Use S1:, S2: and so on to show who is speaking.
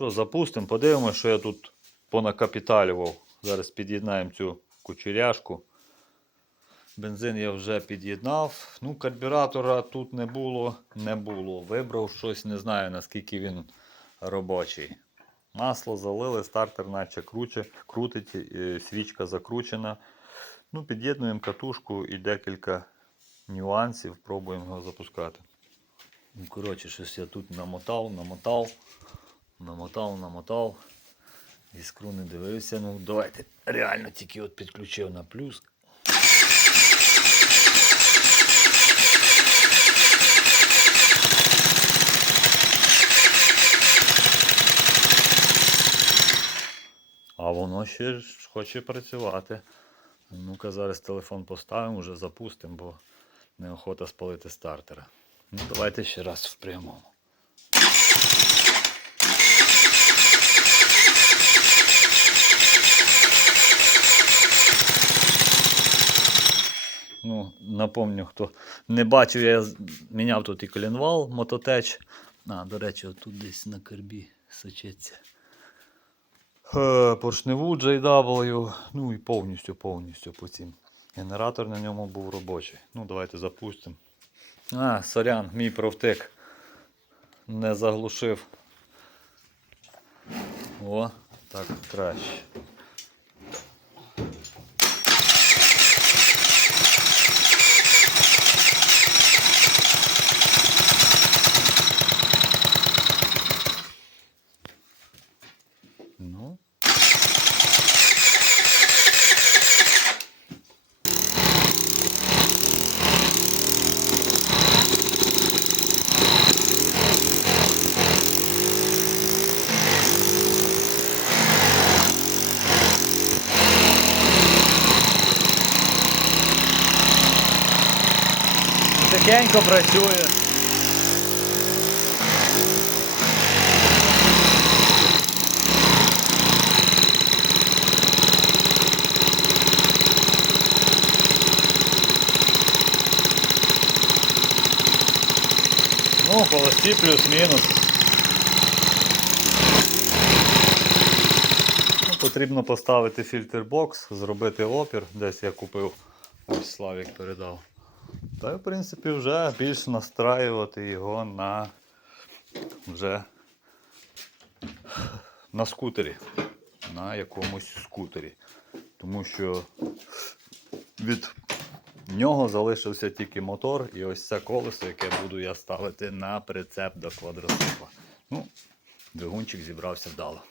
S1: Що, запустимо, подивимося, що я тут понакапіталював. Зараз під'єднаємо цю кучеряшку. Бензин я вже під'єднав. Ну, карбюратора тут не було, не було. Вибрав щось, не знаю наскільки він робочий. Масло залили, стартер наче круче, крутить, е, свічка закручена. Ну, під'єднуємо катушку і декілька нюансів, пробуємо його запускати. Ну, коротше, щось я тут намотав, намотав, намотав, намотав. Іскру не дивився. Ну, давайте реально тільки от підключив на плюс. А воно ще хоче працювати. Ну-ка, зараз телефон поставимо, вже запустимо, бо неохота спалити стартера. Ну, давайте ще раз в прямому. Ну, напомню, хто не бачив, я міняв тут і колінвал, мототеч. А, до речі, тут десь на кербі сочиться. Е, Поршневу JW, ну і повністю, повністю по цим. Генератор на ньому був робочий. Ну, давайте запустимо. А, сорян, мій провтик не заглушив. О, так краще. Тихенько працює. Ну, холості плюс-мінус. Ну, потрібно поставити фільтр-бокс, зробити опір. Десь я купив. Ось Славік передав. Та в принципі, вже більш настраювати його на вже на скутері. На якомусь скутері. Тому що від нього залишився тільки мотор і ось це колесо, яке буду я ставити на прицеп до квадроцикла. Ну, двигунчик зібрався вдало.